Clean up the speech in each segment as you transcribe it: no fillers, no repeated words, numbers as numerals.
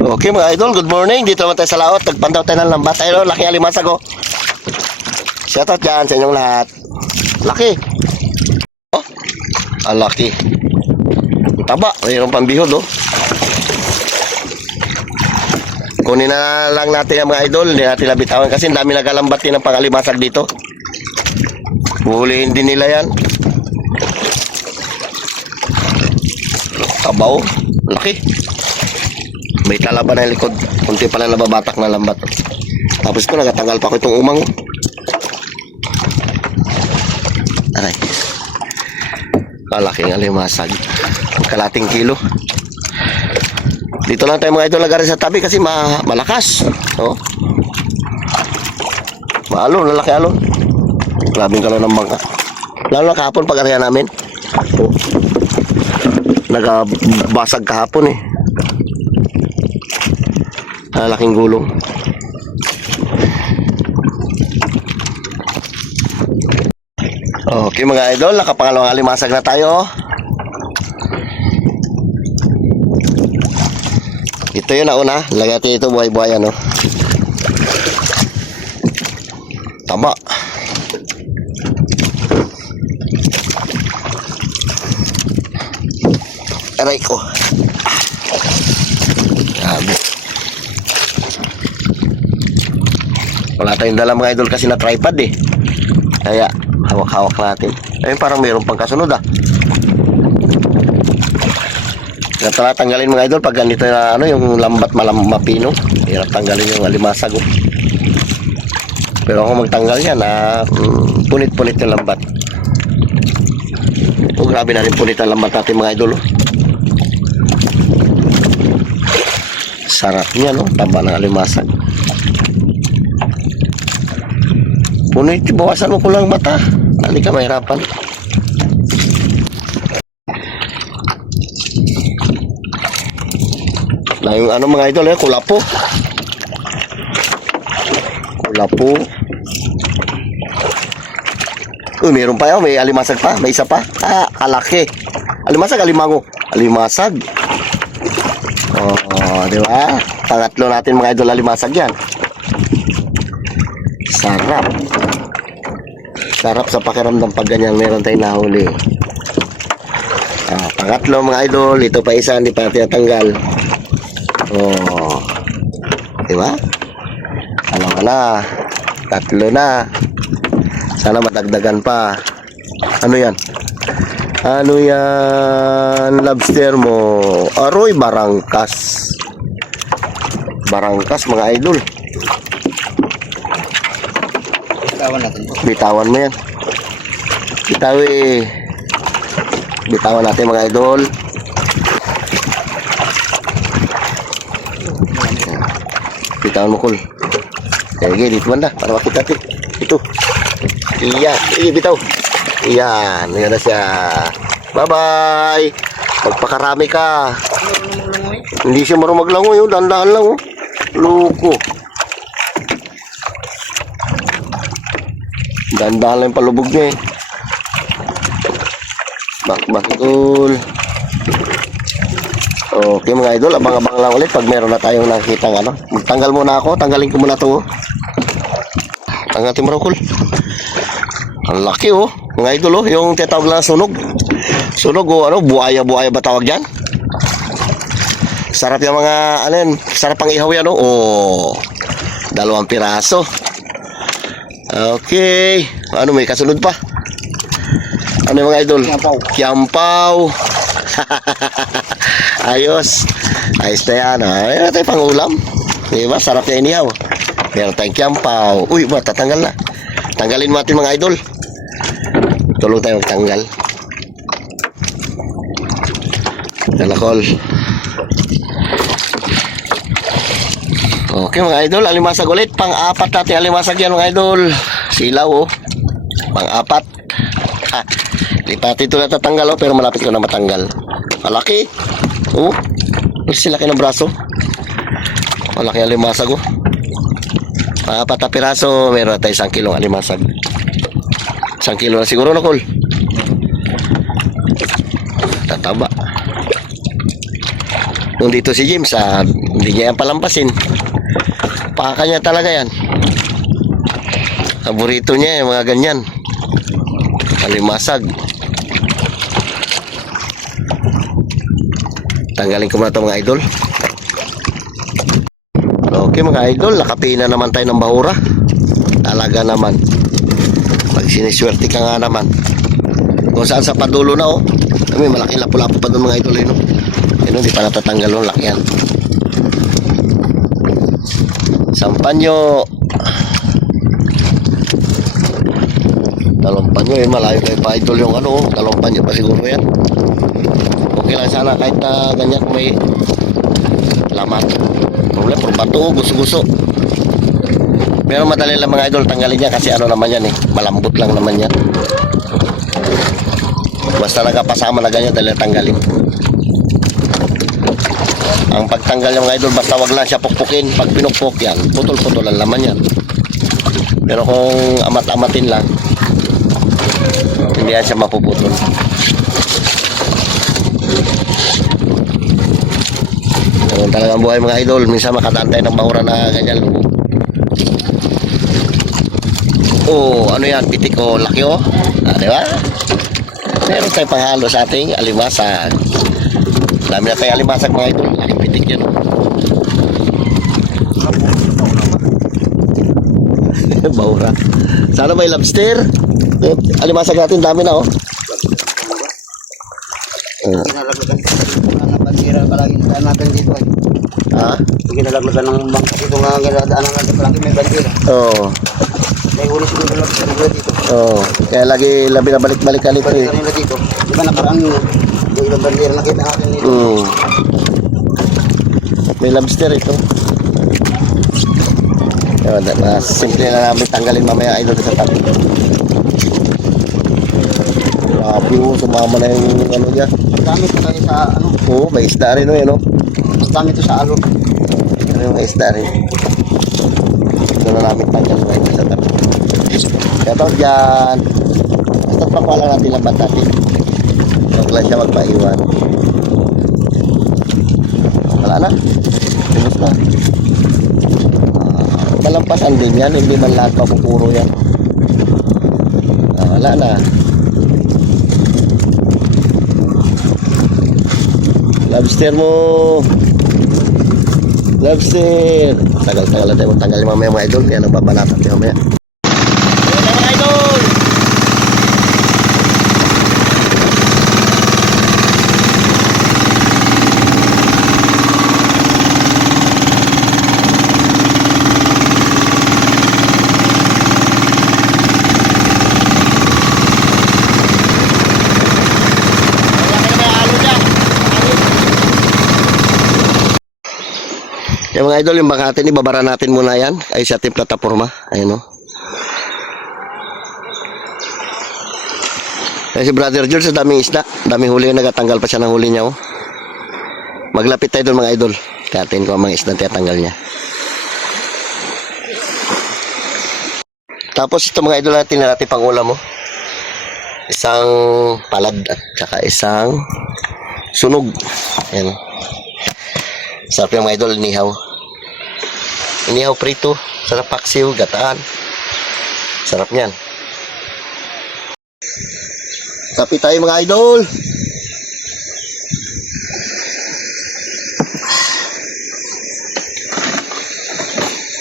Okay mga idol, good morning. Dito naman tayo sa laot. Nagpandaw tayo ng lambat. Ayun, laki alimasag oh. Shoutout dyan sa inyong lahat. Laki. Oh, laki. Taba, mayroon pang bihod oh. Kunin na lang natin ang mga idol. Hindi natin labitawan kasi dami nagalambat din ng pangalimasag dito. Huhulihin din nila yan. Tabaw, laki. May talaba na yung likod. Kunti pa lang nababatak na lambat. Tapos ko nagatanggal pa ko itong umang. Aray. Kalaking alimasag. Kalating kilo. Dito lang tayo mga idol lagari sa tabi kasi malakas. Oh. Maalon, lalaki alon. Grabing kalon ng bangka. Lalo na kahapon pag-arya namin. Oh. Nagabasag kahapon eh. Laking gulong. Okay mga idol, nakapangalawang alimasag na tayo. Ito yun nauna, lagyan natin ito buhay-buhay ano. Tama. Aray ko. Grabe. Wala tayong dala mga idol kasi na tripod eh. Kaya hawak-hawak natin. Ayun parang mayroon pang kasunod ah. Kaya tanggalin mga idol pag ganito na ano yung lambat mapino. Hirap tanggalin yung alimasag oh. Pero kung magtanggal yan punit-punit yung lambat. Oh, grabe na rin punit ang lambat natin mga idol oh. Sarap niya no, taba ng alimasag. Punit, bawasan mo ko lang mata. Hindi ka mahirapan. Na yung ano mga idol, kulapo. Kulapo. Uy, meron pa yun. May alimasag pa. May isa pa. Kalaki. Alimasag, alimango. Alimasag. Oh, di ba? Pangatlo natin mga idol, alimasag yan. Sarap. Sarap sa pakiramdam pag ganyan meron tayong nahuli. Pangatlo mga idol, ito pa isa, hindi pa natin natanggal. Oh. Diba? Alam ka na. Tatlo na. Sana madagdagan pa. Ano yan? Ano yan? Lobster mo. Aroy, barangkas. Barangkas mga idol. Bitawan natin po. Bitawan mo yan. Bitawan natin mga idol. Bitawan mo kul. Sige, dito banda para makita natin. Ito. Iya, bitaw. Iyan, yan na siya. Bye-bye. Magpakarami ka. Hindi siya marunong maglangoy, dandahan lang oh. Loko. Dandahan lang yung palubog niya eh. Bakbakul. Okay mga idol, abang-abang lang ulit pag meron na tayong nakikita ano. Magtanggal muna ako, tanggalin ko muna ito. Tanggalin mo kul. Ang laki oh, mga idol oh, yung tinatawag na sunog. Sunog oh, ano, buaya-buaya ba tawag dyan? Sarap yung mga, ano yan, sarap ang ihaw yan oh. 2 piraso. Okay. Ano may kasunod pa? Ano yung mga idol? Kiampaw. Ayos. Ayos na yan. Ayun na tayo pang ulam. Diba? Sarap na inihaw. Meron tayong kiampaw. Uy, ba? Tatanggal na. Tanggalin natin mga idol. Tulong tayo magtanggal. Talakol. Okay mga idol, alimasag ulit. Pang-apat natin alimasag yan mga idol. Silaw oh. Pang-apat. Lipat ito na tatanggal oh, pero malapit ko na matanggal. Malaki. Oh. Kasi laki ng braso. Malaki alimasag oh. Pang-apat na piraso, meron tayo 1 kilong alimasag. 1 kilo na siguro na kol. Tataba. Nung dito si James, hindi niya yan palampasin. Paka niya talaga yan. Paborito niya yung mga ganyan. Alimasag. Tanggalin ko muna ito mga idol. Okay mga idol, nakapina naman tayo ng bahura. Talaga naman. Pag siniswerte ka nga naman. Kung saan sa padulo na oh. May malaking lapu-lapu pa doon mga idol eh, no? Yun, hindi pa natatanggal ng laki yan. Sampanyo. Talompanyo eh, malayo kayo pa idol yung ano, talompanyo pa siguro yan. Okay lang sana kahit ganyan kung may lamat. Problem, puro bato, guso-guso. Pero madali lang mga idol tanggalin niya kasi ano naman yan eh, malambot lang naman yan. Basta nagkapasama na ganyan, dali tanggalin. Ang pagtanggal ng mga idol, basta wag lang siya pukpukin. Pag pinukpok yan, putol-putol ang laman yan. Pero kung amat-amatin lang, hindi yan siya mapuputol. Ganun talaga ang buhay mga idol. Minsan makadaan tayo ng bahura na ganyan. Oh, ano yan? Pitik o laki o. Di ba? Meron tayong panghalo sa ating alimasag. Dami na tayong alimasag mga idol. Laking pitik yan. Bahura. Sana may lobster. Alimasag natin, dami na oh. Bandera palagi daan natin dito eh. Ha? Ginalaglagan ng bangka dito nga ginadaanan natin palagi may bandera. Oo. May huli siguro lang sa lugar dito. Oo. Kaya lagi labi na balik-balik kalit eh. Kanila dito. Di ba nakaraan yung ilang bandera nakita natin dito. May lobster ito. Simple na namin tanggalin mamaya idol sa tabi. Grabe oh, sumama na yung ano niya. Dami ito tayo sa ano. Oo, may isda rin oh, yan oh. Dami ito sa alon. Ano yung isda rin. Ito na namin tanggalin idol sa tabi. Kaya tawag dyan. Basta pakuha lang natin lambat natin. Huwag lang siya magpaiwan. Wala na. Tinos na. Kalampasan din yan, hindi man lahat mapupuro yan. Wala na. Lobster mo. Lobster. Tagal-tagal na tayo magtanggalin mamaya mga idol. Kaya nagbabalatan tayo mamaya. Ayan na mga idol. Yung mga idol, yung bangkatin, ibabara natin muna yan. Ay sa ating plataforma. Ayan o. Kaya si Brother George, sa daming isda. Daming huli, nagatanggal pa siya ng huli niya o. Maglapit tayo doon mga idol. Katin ko ang mga isda tinatanggal niya. Tapos ito mga idol natin na natin pang ulam mo. Isang palad at saka isang sunog. Ayan. Sarap yung mga idol, inihaw. Inihaw prito, sarap paksiw, gataan. Sarap niyan. Tapi tayo mga idol.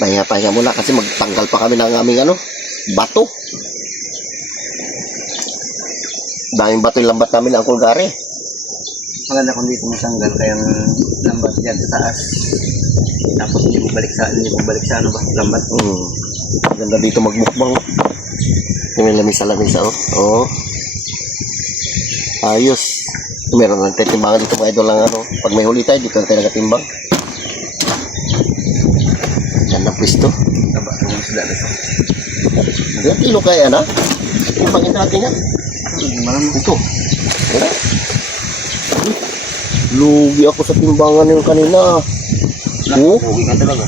Pahinga-pahinga muna kasi magtanggal pa kami ng aming ano, bato. Daming bato yung lambat namin ang kulgare. Maganda kung dito masanggal kayang lambat dyan sa taas. Tapos hindi mo balik sa ano ba, lambat. Ganda dito magmukbang. May lamisa-lamisa oh. Oh. Ayos. Meron lang tayo timbangan dito mga idol lang ano. Pag may huli tayo, dito lang tayo nagatimbang. Ganda pwesto. Taba, yung isda na ito. Ilang kilo kaya na? Timbangin natin yan. Ito. Wala. Lugi ako sa timbangan yung kanina. Oh? Lugi ka talaga.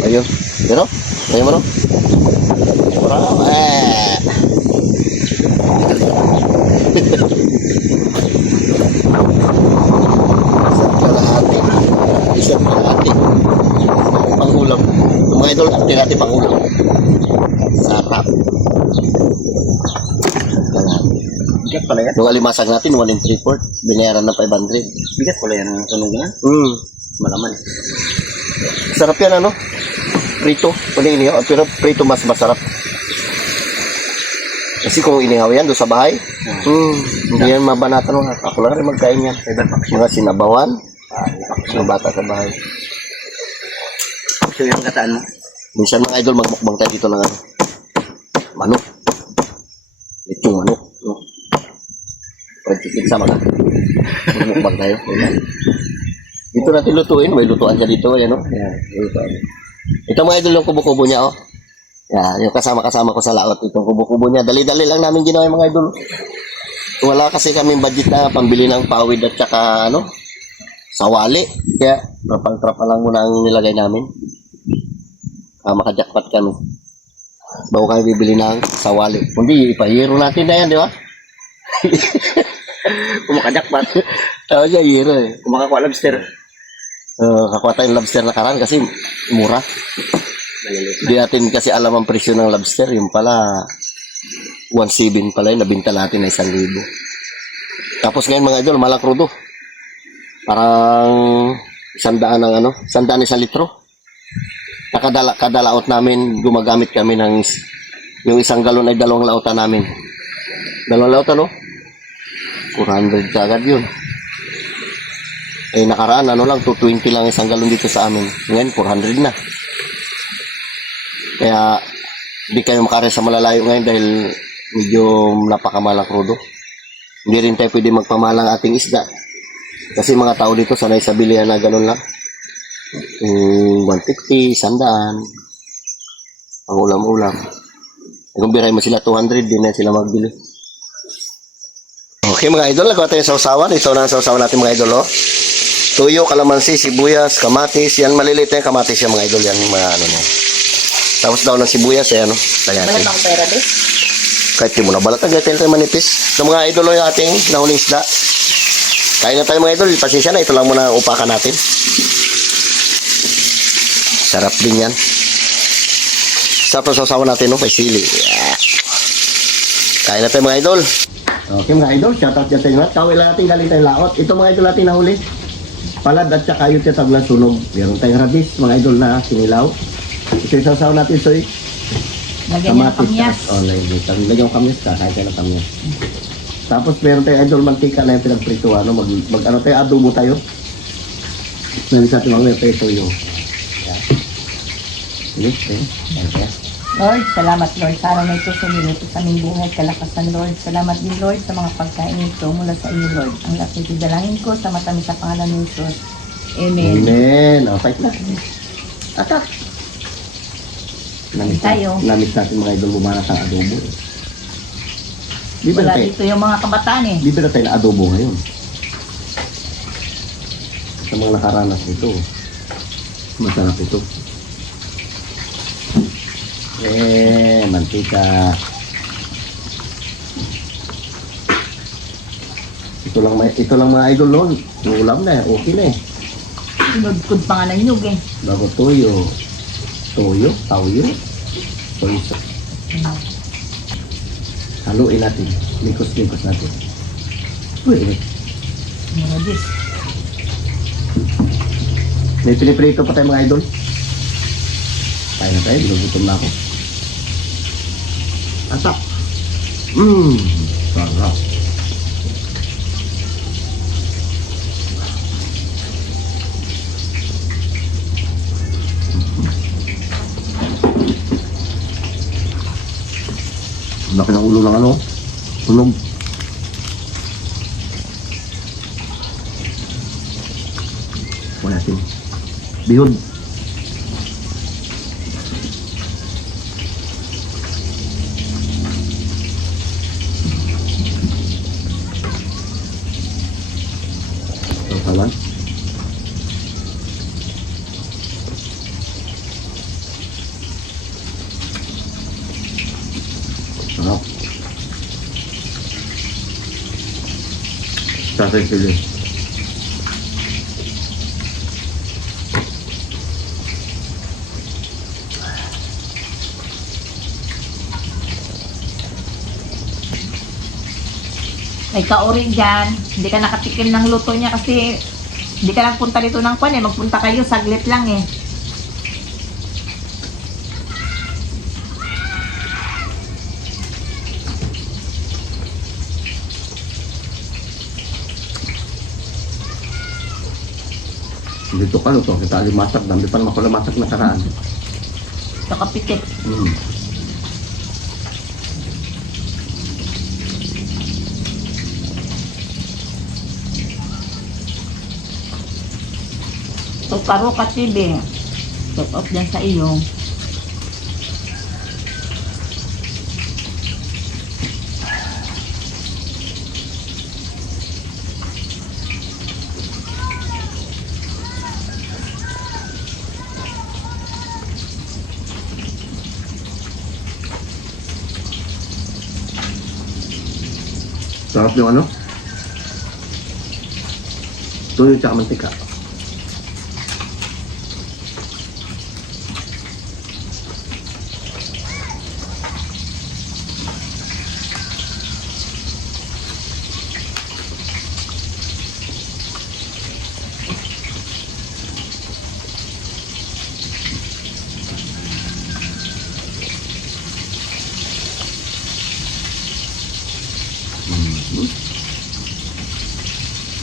Ayun. Pero? Ayun mo no? Marami. Isa't kalahati. Isa't kalahati. Pangulam. Yung mga idol, atin natin pangulam. Sarap. Kalahati. Bigat pala yan. Yung alimasag natin, 1 3/4. Binayaran ng 500. Bigat pala yan ang tunog na. Malaman. Sarap yan, ano? Prito. Kung inihaw. Pero prito mas masarap. Kasi kung inihaw yan doon sa bahay, hindi yan mabanatan. Ako lang rin magkain yan. Mga sinabawan, mga bata sa bahay. So yung kataan mo. Minsan mga idol, magmukbang tayo dito ng ano. Manok. Lechong manok. No? Pwede chicken sa mga. Magmukbang tayo. Ayan. Dito natin lutuin. May lutuan siya dito. Ayan, no? Ayan, lutuan. Ito mga idol yung kubo-kubo niya, oh. Yan, yung kasama-kasama ko sa laot. Itong kubo-kubo niya. Dali-dali lang namin ginawa yung mga idol. Wala kasi kaming budget na pambili ng pawid at saka ano, sawali. Kaya, trapang-trapa lang muna ang nilagay namin. Makajakpat kami. Bago kami bibili ng sawali. Kundi, ipahiro natin na yan, di ba? Kumakajakpat. Tawag siya, hiro eh. Kumakakuha lobster. Kakuha tayong lobster na karan kasi mura. Maliliit. Hindi natin kasi alam ang presyo ng lobster. Yung pala, 1.7 pala yun. Nabinta natin na 1,000. Tapos ngayon mga idol, malang krudo. Parang 100 ang ano, 100 isang litro. Kada laot namin, gumagamit kami ng yung isang galon ay 2 laotan namin. 2 laotan, no? 400 agad yun. Eh nakaraan, ano lang, 220 lang isang galon dito sa amin. Ngayon, 400 na. Kaya, hindi kayo makare sa malalayo ngayon dahil medyo napakamalang krudo. Hindi rin tayo pwede magpamalang ating isda. Kasi mga tao dito sanay sa bilihan na ganun lang. 150, 100. Ang ulam-ulam. Kung biray mo sila 200, din na sila magbili. Okay mga idol, nagawa tayo sa sausawan. Ito na ang sausawan natin mga idol. Oh. Tuyo, kalamansi, sibuyas, kamatis. Yan maliliit na yung kamatis yan mga idol. Yan mga ano mo. Tapos daw ng sibuyas, eh, ano? Balat ang pera, be? Kahit di mo na balat, nag-tail tayo manipis. Sa mga idol yung ating nahuling isda. Kain na tayo mga idol, pasensya na. Ito lang muna ang upakan natin. Sarap din yan. Sarap na sausawan natin, no? May sili. Yeah. Kain na tayo mga idol. Okay mga idol, shoutout dyan tayo lahat. Kawin lang natin galing tayong laot. Ito mga idol natin nahuli. Palad at saka yung tiyatag na sunog. Meron tayong rabis, mga idol na sinilaw. Ito yung sausawan natin, soy. Lagyan niya ng kamyas. Oh, lagyan yung kamyas ka. Kahit tayo ng kamyas. Tapos meron tayong idol mantika na yung pinagprito. Ano, ano tayo, adobo tayo. Meron sa ating mga peso yung. Lord, salamat Lord sa araw na ito sa minuto sa aming buhay, kalakasan Lord. Salamat din Lord sa mga pagkain nito mula sa iyo Lord. Ang lahat ng dalangin ko sa matamis sa pangalan ng Jesus. Amen. Amen. Okay na. Atak. Tayo. Namit natin mga idol bumana sa adobo. Wala dito yung mga kabataan eh. Bibira tayo na adobo ngayon. Sa mga nakaranas nito. Masarap ito. Mantika. Ito lang mga idol noon. Yung ulam na, okay na eh. Sinudkod pa nga ng nyug eh. Bago toyo. Toyo? Toyo? Toyo. Haluin natin. Likos-likos natin. Uy, Mga dis. may piniprito pa tayo mga idol. Kaya na tayo, binugutom na ako. Atak. Sarap. Laki ng ulo ng ano, tunog. Wala natin. Bihod. Kawan. Sarap. Tatay sili. May kauri dyan. Hindi ka nakatikim ng luto niya kasi hindi ka lang punta dito ng kwan eh. Magpunta kayo, saglit lang eh. Dito ka luto, kita alimasag. Dami pa naman ako lamasag na karaan. Sa kapitik. So, Karo ka TV. Set off dyan sa iyo. Sarap yung ano? Tuyo tsaka mantika.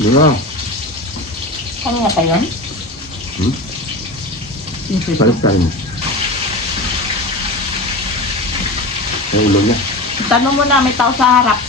Wala. Kanina pa yun? Balik tayo mo. Ang ulo niya. Tanong mo na, may tao sa harap.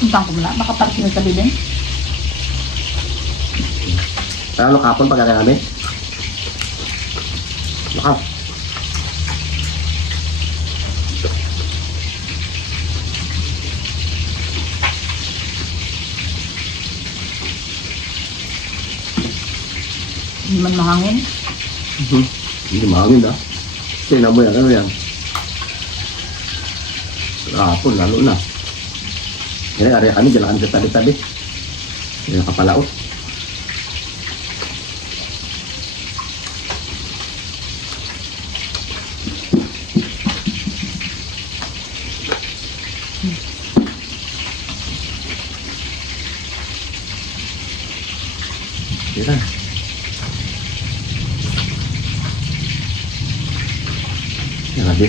Puntaan ko muna, baka parang sinasabi din. Ano kapon pagkakaya namin? Baka. Hindi man mahangin. Hindi mahangin ah. Tingnan mo yan, ano yan? Kapon, lalo na. Kaya area kami, jalan sa tabi-tabi. Hindi nakapalaot. Tira. Grabe.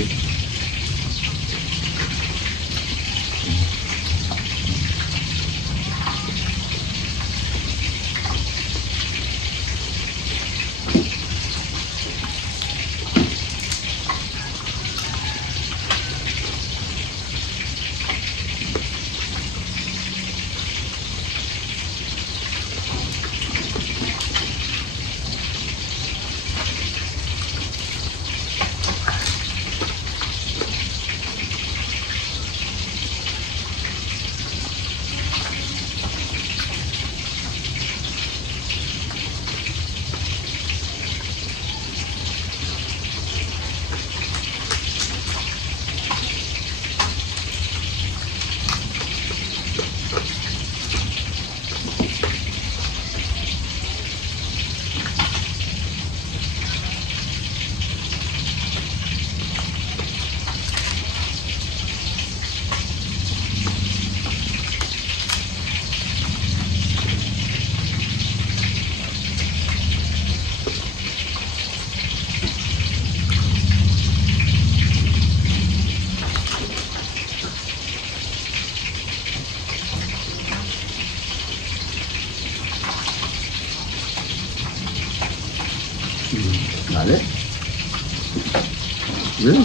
Dale. Mira.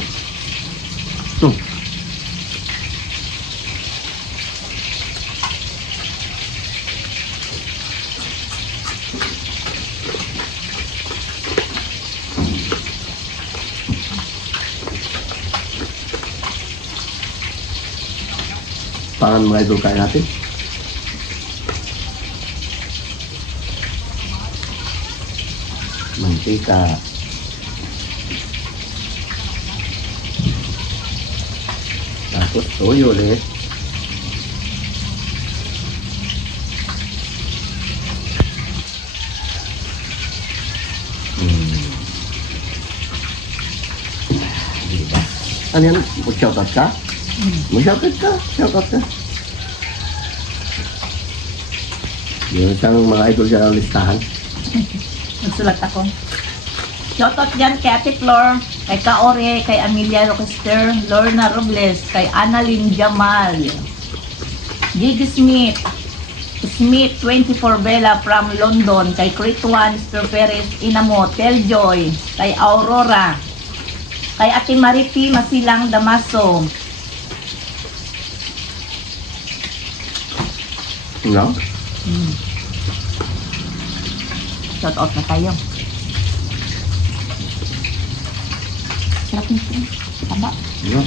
lapangan mga idol kain natin. Mantika. Tapos toyo ulit. Diba? Ano yan? Mag-shoutout ka? Mag-shoutout ka? Shoutout ka? Yung isang mga idol dyan ang listahan. Nagsulat ako. Shoutout dyan kay Ate Flor, kay Kaore, kay Amelia Roquester, Lorna Robles, kay Annalyn Jamal, Gigi Smith, 24 Bella from London, kay Critwan, Mr. Perez, Inamo, Teljoy, kay Aurora, kay Ate Maripi Masilang Damaso, No? shoutout na tayo. Sarap nito. Tama. No?